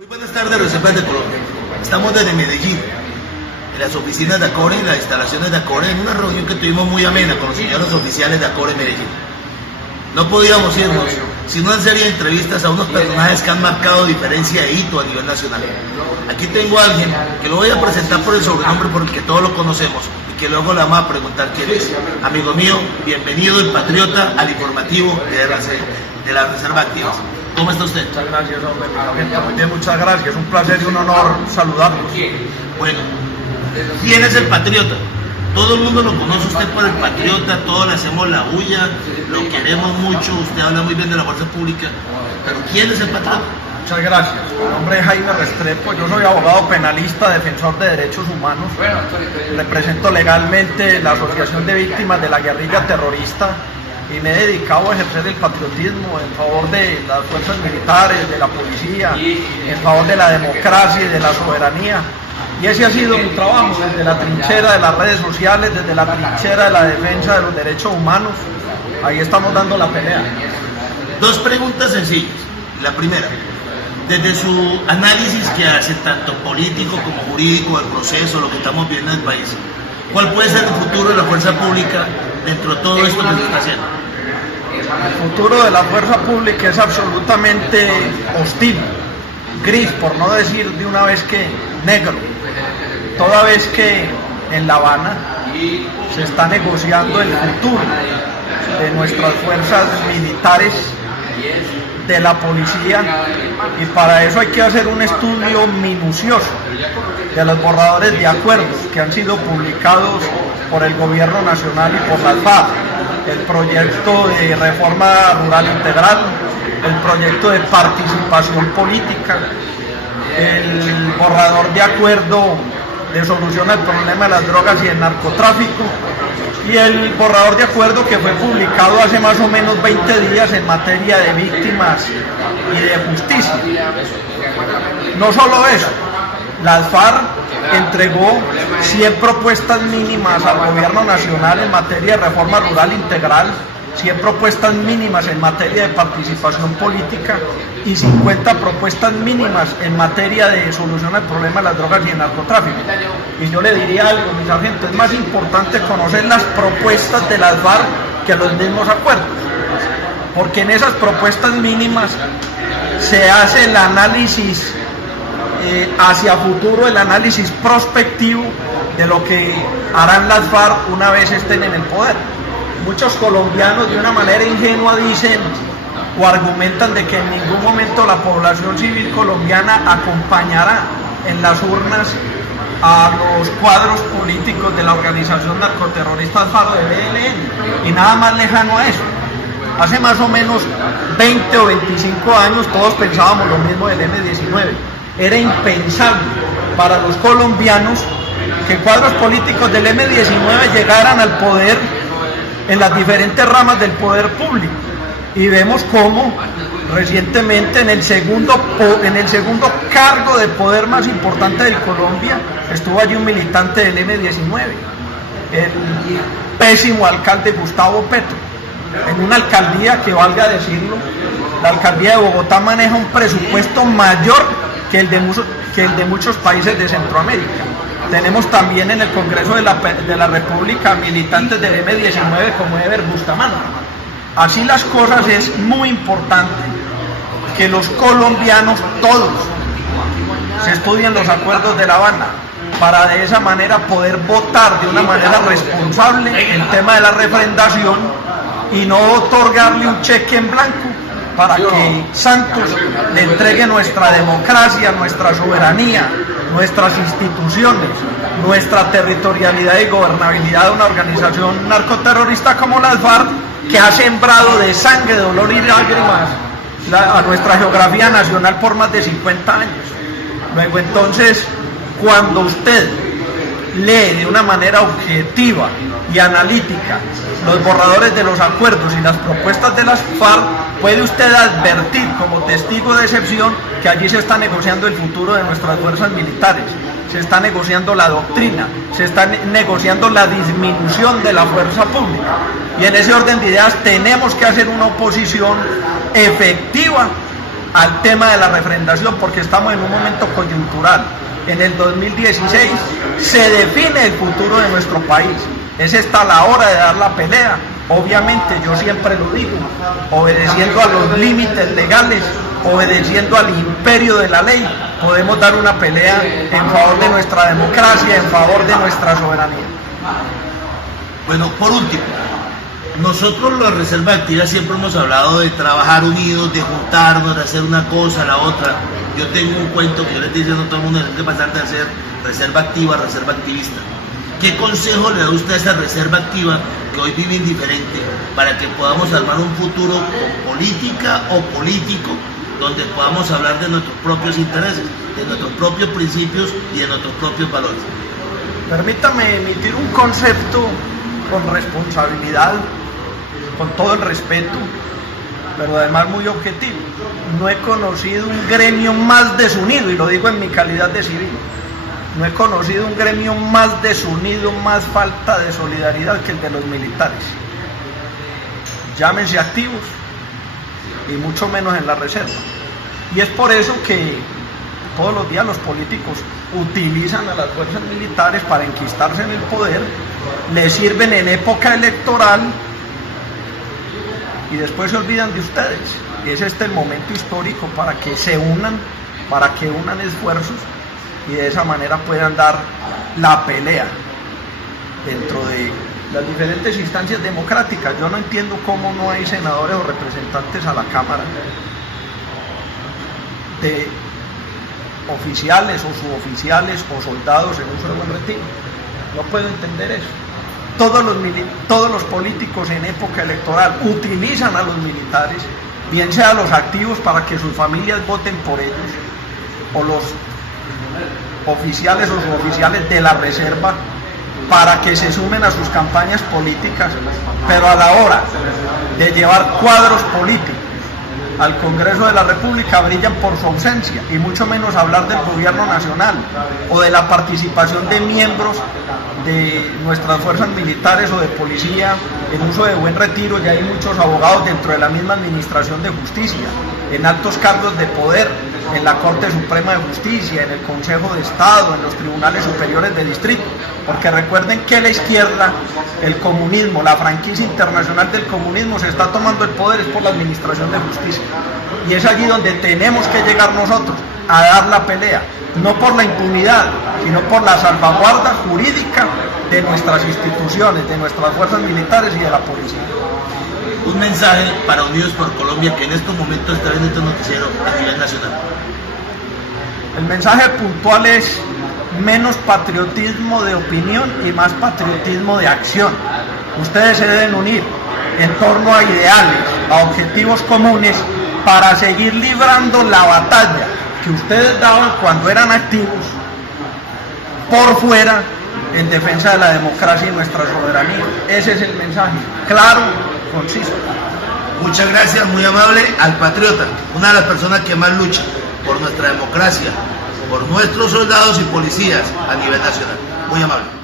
Muy buenas tardes, reservas de Colombia. Estamos desde Medellín, en las oficinas de ACORE, en las instalaciones de ACORE, en una reunión que tuvimos muy amena con los señores oficiales de ACORE Medellín. No podíamos irnos sin una serie de entrevistas a unos personajes que han marcado diferencia e hito a nivel nacional. Aquí tengo a alguien que lo voy a presentar por el sobrenombre porque todos lo conocemos y que luego le vamos a preguntar quién es. Amigo mío, bienvenido el patriota al informativo de la Reserva Activas. ¿Cómo está usted? Muchas gracias, hombre. Muy bien, muchas gracias. Un placer y un honor saludarlos. Bueno, ¿quién es el patriota? Todo el mundo lo conoce usted por el patriota, todos le hacemos la bulla, lo queremos mucho, usted habla muy bien de la fuerza pública, pero ¿quién es el patriota? Muchas gracias. Mi nombre es Jaime Restrepo, yo soy abogado penalista, defensor de derechos humanos. Represento legalmente la Asociación de Víctimas de la Guerrilla Terrorista y me he dedicado a ejercer el patriotismo en favor de las fuerzas militares, de la policía, en favor de la democracia y de la soberanía. Y ese ha sido mi trabajo, desde la trinchera de las redes sociales, desde la trinchera de la defensa de los derechos humanos. Ahí estamos dando la pelea. Dos preguntas sencillas. La primera, desde su análisis que hace tanto político como jurídico del proceso, lo que estamos viendo en el país, ¿cuál puede ser el futuro de la fuerza pública dentro de todo esto que se está haciendo? El futuro de la fuerza pública es absolutamente hostil, gris, por no decir de una vez que negro, toda vez que en La Habana se está negociando el futuro de nuestras fuerzas militares, de la policía, y para eso hay que hacer un estudio minucioso de los borradores de acuerdos que han sido publicados por el gobierno nacional y por la FARC, el proyecto de reforma rural integral, el proyecto de participación política, el borrador de acuerdo de solución al problema de las drogas y el narcotráfico, y el borrador de acuerdo que fue publicado hace más o menos 20 días en materia de víctimas y de justicia. No solo eso, la FARC entregó 100 propuestas mínimas al gobierno nacional en materia de reforma rural integral, 100 propuestas mínimas en materia de participación política y 50 propuestas mínimas en materia de solución al problema de las drogas y el narcotráfico. Y yo le diría algo, mi sargento, es más importante conocer las propuestas de las FARC que los mismos acuerdos, porque en esas propuestas mínimas se hace el análisis hacia futuro, el análisis prospectivo de lo que harán las FARC una vez estén en el poder. Muchos colombianos de una manera ingenua dicen o argumentan de que en ningún momento la población civil colombiana acompañará en las urnas a los cuadros políticos de la organización narcoterrorista FARC del ELN, y nada más lejano a eso. Hace más o menos 20 o 25 años todos pensábamos lo mismo del M-19. Era impensable para los colombianos que cuadros políticos del M-19 llegaran al poder en las diferentes ramas del poder público, y vemos cómo recientemente en el segundo cargo de poder más importante de Colombia estuvo allí un militante del M-19, el pésimo alcalde Gustavo Petro, en una alcaldía que, valga decirlo, la alcaldía de Bogotá maneja un presupuesto mayor que el de muchos países de Centroamérica. Tenemos también en el Congreso de la República militantes del M-19 como Ever Bustamante. Así las cosas, es muy importante que los colombianos todos se estudien los acuerdos de La Habana para de esa manera poder votar de una manera responsable el tema de la refrendación y no otorgarle un cheque en blanco para que Santos le entregue nuestra democracia, nuestra soberanía, nuestras instituciones, nuestra territorialidad y gobernabilidad a una organización narcoterrorista como la FARC, que ha sembrado de sangre, dolor y lágrimas a nuestra geografía nacional por más de 50 años. Luego, entonces, cuando usted lee de una manera objetiva y analítica los borradores de los acuerdos y las propuestas de las FARC, puede usted advertir como testigo de excepción que allí se está negociando el futuro de nuestras fuerzas militares, se está negociando la doctrina, se está negociando la disminución de la fuerza pública, y en ese orden de ideas tenemos que hacer una oposición efectiva al tema de la refrendación, porque estamos en un momento coyuntural. En el 2016 se define el futuro de nuestro país. Es esta la hora de dar la pelea. Obviamente, yo siempre lo digo, obedeciendo a los límites legales, obedeciendo al imperio de la ley, podemos dar una pelea en favor de nuestra democracia, en favor de nuestra soberanía. Bueno, por último, nosotros los Reserva Activa siempre hemos hablado de trabajar unidos, de juntarnos, de hacer una cosa, la otra. Yo tengo un cuento que yo le estoy diciendo a todo el mundo, hay que pasar de ser Reserva Activa a Reserva Activista. ¿Qué consejo le da usted a esa Reserva Activa que hoy vive indiferente para que podamos armar un futuro con política o político donde podamos hablar de nuestros propios intereses, de nuestros propios principios y de nuestros propios valores? Permítame emitir un concepto con responsabilidad, con todo el respeto, pero además muy objetivo. No he conocido un gremio más desunido, y lo digo en mi calidad de civil. No he conocido un gremio más desunido, más falta de solidaridad que el de los militares. Llámense activos y mucho menos en la reserva. Y es por eso que todos los días los políticos utilizan a las fuerzas militares para enquistarse en el poder, les sirven en época electoral y después se olvidan de ustedes. Y es este el momento histórico para que se unan, para que unan esfuerzos y de esa manera puedan dar la pelea dentro de las diferentes instancias democráticas. Yo no entiendo cómo no hay senadores o representantes a la Cámara de oficiales o suboficiales o soldados en uso de buen retiro. No puedo entender eso. Todos los políticos en época electoral utilizan a los militares, bien sea los activos para que sus familias voten por ellos, o los oficiales o suboficiales de la reserva para que se sumen a sus campañas políticas, pero a la hora de llevar cuadros políticos al Congreso de la República brillan por su ausencia, y mucho menos hablar del gobierno nacional o de la participación de miembros de nuestras fuerzas militares o de policía en uso de buen retiro. Ya hay muchos abogados dentro de la misma administración de justicia, en altos cargos de poder, en la Corte Suprema de Justicia, en el Consejo de Estado, en los tribunales superiores de distrito, porque recuerden que la izquierda, el comunismo, la franquicia internacional del comunismo se está tomando el poder es por la administración de justicia, y es allí donde tenemos que llegar nosotros a dar la pelea, no por la impunidad, sino por la salvaguarda jurídica de nuestras instituciones, de nuestras fuerzas militares y de la policía. Un mensaje para Unidos por Colombia, que en estos momentos está viendo este noticiero a nivel nacional. El mensaje puntual es menos patriotismo de opinión y más patriotismo de acción. Ustedes se deben unir en torno a ideales, a objetivos comunes, para seguir librando la batalla que ustedes daban cuando eran activos por fuera en defensa de la democracia y nuestra soberanía. Ese es el mensaje, claro, conciso. Muchas gracias, muy amable, al patriota, una de las personas que más lucha por nuestra democracia, por nuestros soldados y policías a nivel nacional. Muy amable.